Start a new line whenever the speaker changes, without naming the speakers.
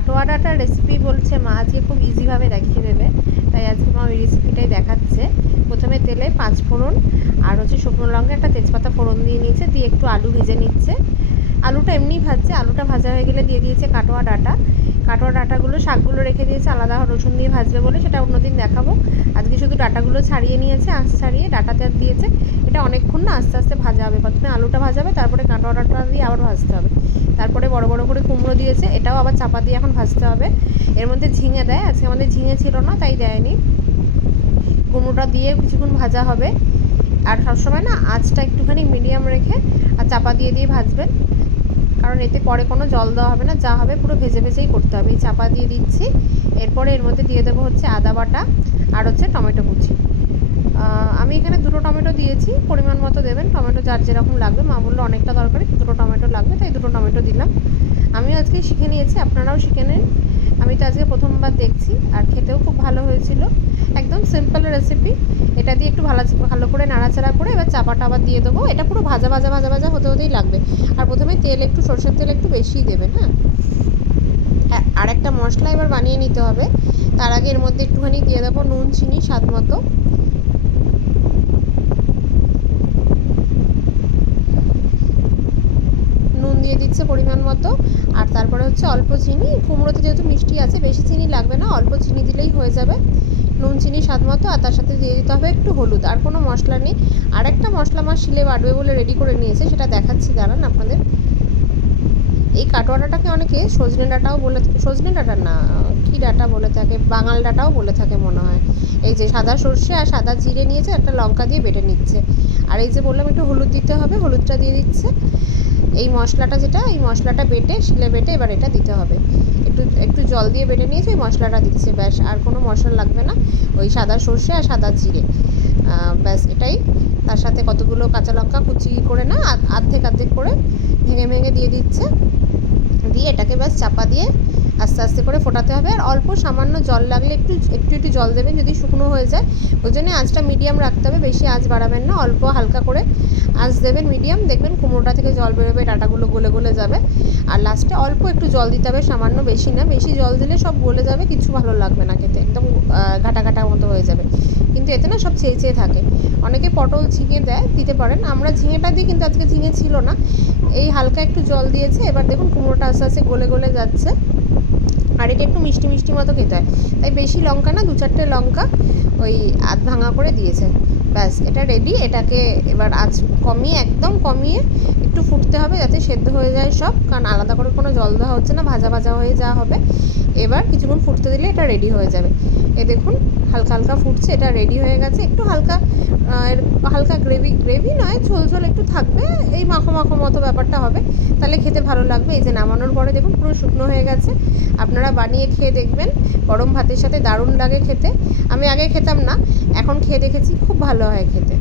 কাটোয়া ডাটার রেসিপি বলছে মা, আজকে খুব ইজিভাবে দেখিয়ে দেবে। তাই আজকে মা ওই রেসিপিটাই দেখাচ্ছে। প্রথমে তেলে পাঁচ ফোড়ন, আর হচ্ছে শুকনো লঙ্কা একটা তেজপাতা ফোড়ন দিয়ে নিয়েছে, দিয়ে একটু আলু ভেজে নিচ্ছে। আলুটা এমনিই ভাজছে, আলুটা ভাজা হয়ে গেলে দিয়ে দিয়েছে কাটোয়া ডাটা। কাটোয়া ডাটাগুলো শাকগুলো রেখে দিয়েছে, আলাদা রসুন দিয়ে ভাজবে বলে সেটা অন্যদিন দেখাবো। আজকে শুধু ডাটাগুলো ছাড়িয়ে নিয়েছে, আঁশ ছাড়িয়ে ডাটাতে দিয়েছে। এটা অনেকক্ষণ না আস্তে আস্তে ভাজা হবে। প্রথমে আলুটা ভাজাবে, তারপরে কাটোয়া ডাটা দিয়ে আবার ভাজতে হবে। তারপরে বড় বড় করে কুমড়ো দিয়েছে, এটাও আবার চাপা দিয়ে এখন ভাজতে হবে। এর মধ্যে ঝিঙে দেয়, আজকে আমাদের ঝিঙে ছিল না, তাই দেয়নি। কুমড়োটা দিয়ে কিছুক্ষণ ভাজা হবে। আর সবসময় না আঁচটা একটুখানি মিডিয়াম রেখে আর চাপা দিয়ে দিয়ে ভাজবেন। কারণ এতে পরে কোনো জল দেওয়া হবে না, যা হবে পুরো ভেজে ভেজেই করতে হবে। এই চাপা দিয়ে দিচ্ছি। এরপরে এর মধ্যে দিয়ে দেবো হচ্ছে আদা বাটা আর হচ্ছে টমেটো কুচি আহ, আমি এখানে দুটো টমেটো দিয়েছি, পরিমাণ মতো দেবেন, টমেটো যার যেরকম লাগবে। মা বলল অনেকটা দরকারি, দুটো টমেটো লাগবে, তাই দুটো টমেটো দিলাম। আমিও আজকে শিখে নিয়েছি, আপনারাও শিখে নিন। আমি তো আজকে প্রথমবার দেখছি, আর খেতেও খুব ভালো হয়েছিল। একদম সিম্পল রেসিপি এটা দিয়ে একটু ভালো ভালো করে নাড়াচাড়া করে এবার চাপাটা আবার দিয়ে দেবো। এটা পুরো ভাজা ভাজা ভাজা ভাজা হতে হতেই লাগবে। আর প্রথমে তেল একটু, সরষের তেল একটু বেশিই দেবেন হ্যাঁ? হ্যাঁ আর একটা মশলা এবার বানিয়ে নিতে হবে। তার আগে এর মধ্যে একটুখানি দিয়ে দেবো নুন, চিনি, স্বাদ মতো নুন দিয়ে দিচ্ছে পরিমাণ মতো। আর তারপরে হচ্ছে অল্প চিনি। কুমড়োতে যেহেতু মিষ্টি আছে, বেশি চিনি লাগবে না, অল্প চিনি দিলেই হয়ে যাবে। নুন, চিনি, স্বাদ মতো, আর তার সাথে দিয়ে দিতে হবে একটু হলুদ। আর কোনো মশলা নেই। আর একটা মশলা আমার শিলে বাটবে বলে রেডি করে নিয়েছে, সেটা দেখাচ্ছি, দাঁড়ান আপনাদের। এই কাটোয়া ডাঁটাকে অনেকে সজনে ডাঁটাও বলে থাকে, সজনে ডাঁটা না, কী ডাঁটা বলে থাকে, বাঙাল ডাঁটাও বলে থাকে মনে হয়। এই যে সাদা সর্ষে আর সাদা জিরে নিয়েছে, একটা লঙ্কা দিয়ে বেটে নিচ্ছে। আর এই যে বললাম একটু হলুদ দিতে হবে, হলুদটা দিয়ে দিচ্ছে। এই মশলাটা যেটা, এই মশলাটা বেটে, শিলে বেটে এবার এটা দিতে হবে। একটু একটু জল দিয়ে বেটে নিয়েছে, ওই মশলাটা দিচ্ছে, ব্যাস। আর কোনো মশলা লাগবে না, ওই সাদা সর্ষে আর সাদা জিরে। ব্যাস সাথে কতগুলো কাঁচা লঙ্কা কুচি করে না আর্ধেক আর্ধেক করে ভেঙে ভেঙে দিয়ে দিচ্ছে। দিয়ে এটাকে ব্যাস চাপা দিয়ে আস্তে আস্তে করে ফোটাতে হবে। আর অল্প সামান্য জল লাগলে একটু একটু একটু জল দেবেন যদি শুকনো হয়ে যায়। ওই জন্য আঁচটা মিডিয়াম রাখতে হবে, বেশি আঁচ বাড়াবেন না, অল্প হালকা করে আঁচ দেবেন মিডিয়াম, দেখবেন কুমড়োটা থেকে জল বেরোবে, ডাটাগুলো গলে গলে যাবে। আর লাস্টে অল্প একটু জল দিতে হবে, সামান্য বেশি না। বেশি জল দিলে সব গলে যাবে, কিছু ভালো লাগবে না খেতে, একদম ঘাটা ঘাটা মতো হয়ে যাবে। কিন্তু এতে না সব চেয়ে চেয়ে থাকে। অনেকে পটল ঝিঙে দেয়, দিতে পারেন। আমরা ঝিঙেটা দিই, কিন্তু আজকে ঝিঙে ছিল না। এই হালকা একটু জল দিয়েছে, এবার দেখুন কুমড়োটা আস্তে আস্তে গলে গলে যাচ্ছে। আর এটা একটু মিষ্টি মিষ্টি মতো খেতে হয়। তাই বেশি লঙ্কা না, দু চারটে লঙ্কা ওই আধ ভাঙা করে দিয়েছে। ব্যাস, এটা রেডি এটাকে এবার আজ কমিয়ে, একদম কমিয়ে একটু ফুটতে হবে যাতে সেদ্ধ হয়ে যায় সব, কারণ আলাদা করে কোনো জল দেওয়া হচ্ছে না, ভাজা ভাজা হয়ে যাওয়া হবে। এবার কিছুক্ষণ ফুটতে দিলে এটা রেডি হয়ে যাবে। এ দেখুন, হালকা হালকা ফুটছে, এটা রেডি হয়ে গেছে। একটু হালকা হালকা গ্রেভি গ্রেভি নয়, ঝোল ঝোল একটু থাকবে, এই মাখো মাখো মতো ব্যাপারটা হবে। তাহলে খেতে ভালো লাগবে। এই যে নামানোর পরে দেখুন, পুরো শুকনো হয়ে গেছে। আপনারা বানিয়ে খেয়ে দেখবেন, গরম ভাতের সাথে দারুণ লাগে খেতে। আমি আগে খেতাম না, এখন খেয়ে দেখেছি, খুব ভালো হয় খেতে।